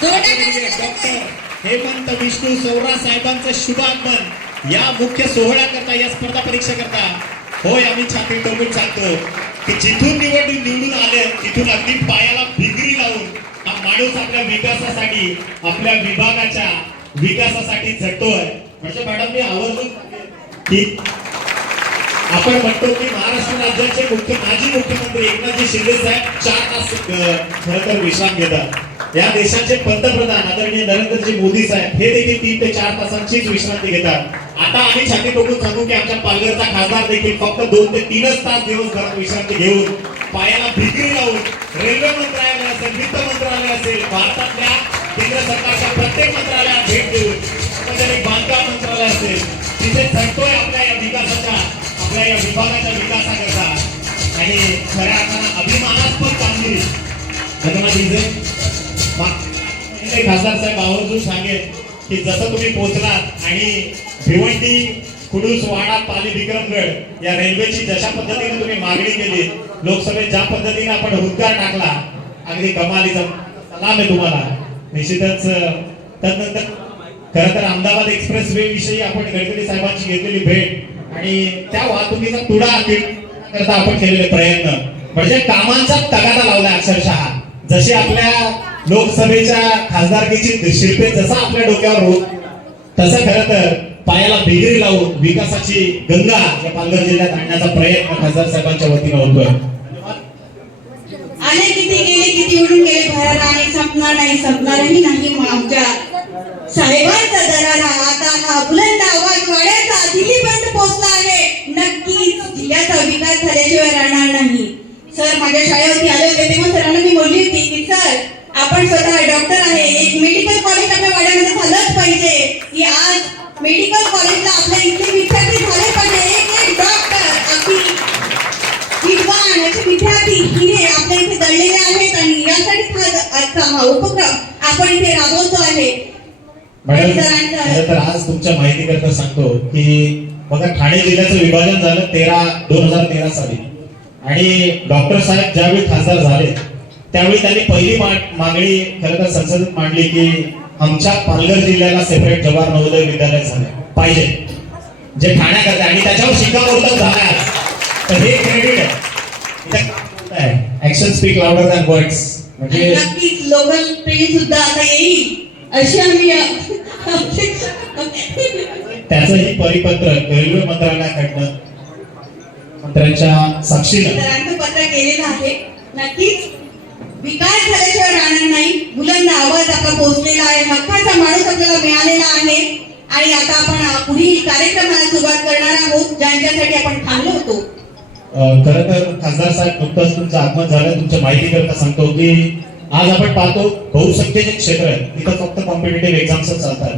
Doctor Hemant Vishnu सौरा साहेबांचं शुभागमन. या मुख्य सोहळ्याकरता या स्पर्धा परीक्षा करता. होय आम्ही छाती टोकून सांगतो की जिथून निवडून निवडून आले तिथून अगदी पायाला भिगरी लावून हा माणूस आपल्या विकासासाठी आपल्या विभागाच्या विकासासाठी झटतोय. म्हणजे मॅडम मी आवर्जून की आपण म्हणतो की महाराष्ट्र राज्याचे मुख्य माजी मुख्यमंत्री एकनाथजी शिंदे साहेब चार तास खरं तर विश्राम घेतात. या देशाचे पंतप्रधान आदरणीय नरेंद्रजी मोदी साहेब हे देखील तीन ते चार तासांचीच विश्रांती घेतात. आता आम्ही छाती टोकून सांगू की आमच्या पालघरचा खासदार देखील फक्त दोन ते तीनच तास दिवसभरात विश्रांती घेऊन पायाला भिकरी लावून रेल्वे मंत्रालय असेल वित्त मंत्रालय असेल भारतातल्या केंद्र सरकारच्या प्रत्येक मंत्रालयात भेट देऊन सार्वजनिक बांधकाम मंत्रालय असेल तिथे झटतोय आपल्या या विकासाच्या आपल्या या विभागाच्या विकासाकरता. आणि खऱ्या अर्थानं अभिमानास्पद कामगिरी. धन्यवाद विजय खासदार साहेब आवर्जून सांगेल की जसं तुम्ही पोहोचलात आणि भिवंडी कुडूस वाडा पाली विक्रमगड या रेल्वेची जशा पद्धतीने तुम्ही मागणी केली लोकसभेत ज्या पद्धतीने आपण हुद्गार टाकला अगदी कमालीचा सलाम आहे तुम्हाला. निश्चितच तदनंतर खरं तर अहमदाबाद एक्सप्रेस वे विषयी आपण गडकरी साहेबांची घेतलेली भेट आणि त्या वाहतुकीचा तुडा करता आपण केलेले प्रयत्न. म्हणजे कामांचा तगादा लावला अक्षरशः. जसे आपल्या लोकसभेच्या खासदारकीची शिल्पे जसा आपल्या डोक्यावर होत तसं खरं तर पायाला भिगरी लावून विकासाची गंगा या पालघर जिल्ह्यात आणण्याचा प्रयत्न खासदार साहेबांच्या वतीनं होतोय. आले किती गेले किती उडून गेले भरारा आणि संपणार नाही संपणारही नाही आमच्या साहेबांचा दरारा. आता हा बुलंद आवाज वाड्याचा दिल्लीपर्यंत पोहोचला आहे. नक्कीच जिल्ह्याचा विकास झाल्याशिवाय राहणार नाही. सर माझ्या शाळेवरती आले होते तेव्हा सरांना मी बोलली होती की सर आपण स्वतः डॉक्टर आहे. एक मेडिकल कॉलेज आपल्या वाड्यामध्ये झालंच पाहिजे. की आज मेडिकल कॉलेजला आपल्या इथले विद्यार्थी झाले पाहिजे. एक एक डॉक्टर अगदी विद्वान असे विद्यार्थी हिरे आपल्या इथे दडलेले आहेत आणि यासाठी हा आजचा हा उपक्रम आपण इथे राबवतो आहे. तर आज तुमच्या माहिती करता सांगतो की बघा ठाणे जिल्ह्याचं विभाजन झालं तेरा दोन हजार तेरा साली. आणि डॉक्टर साहेब ज्यावेळी खासदार झाले त्यावेळी त्यांनी पहिली मागणी खरं तर संसदेत मांडली की आमच्या पालघर जिल्ह्याला सेपरेट जवाहर नवोदय विद्यालय झाले. पाहिजे. जे ठाण्याकरता आणि त्याच्यावर शिक्कामोर्तब झाला. तर हे क्रेडिट आहे. Action speak louder than words म्हणजे लोकल ट्रेन सुद्धा आता येईल. अशी आम्ही त्याचंही परिपत्र रेल्वे मंत्रालयाकडनं मंत्र्यांच्या सरांचं पत्र केलेलं आहे. नक्कीच विकास झाल्याशिवाय राहणार नाही? बुलंद आवाज आपला पोहोचलेला आहे. हक्काचा माणूस आपल्याला मिळालेला आहे. आणि आता आपण पुढील कार्यक्रमाला सुरुवात करणार आहोत ज्यांच्यासाठी आपण थांबलो होतो. खर तर खासदार साहेब नुकतंच तुमचं आगमन झालं तुमच्या माहिती करता सांगतो की आज आपण पाहतो बहुसंख्येचे क्षेत्र आहे तिथं फक्त कॉम्पिटेटिव्ह एक्झाम्स चालतात.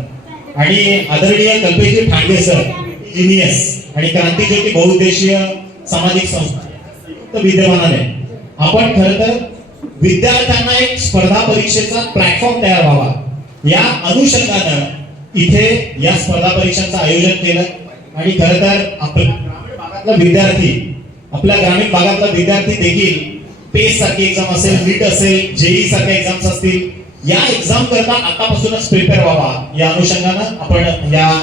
आणि आदरणीय कल्पेशजी ठाणगे सर जिनियस आणि क्रांतीज्योती बहुउद्देशीय सामाजिक संस्था तर विद्यमानाने. आपण खरं तर विद्यार्थ्यांना एक स्पर्धा परीक्षेचा प्लॅटफॉर्म तयार व्हावा. या अनुषंगानं इथे या स्पर्धा परीक्षांचं आयोजन केलं. आणि खरं तर आपल्या ग्रामीण भागातला विद्यार्थी आपल्या ग्रामीण भागातला विद्यार्थी देखील पेस सारखी एक्झाम असेल नीट असेल जेई सारख्या एक्झाम्स असतील या एक्झाम करता आतापासूनच प्रिपेअर व्हावा. या अनुषंगानं आपण या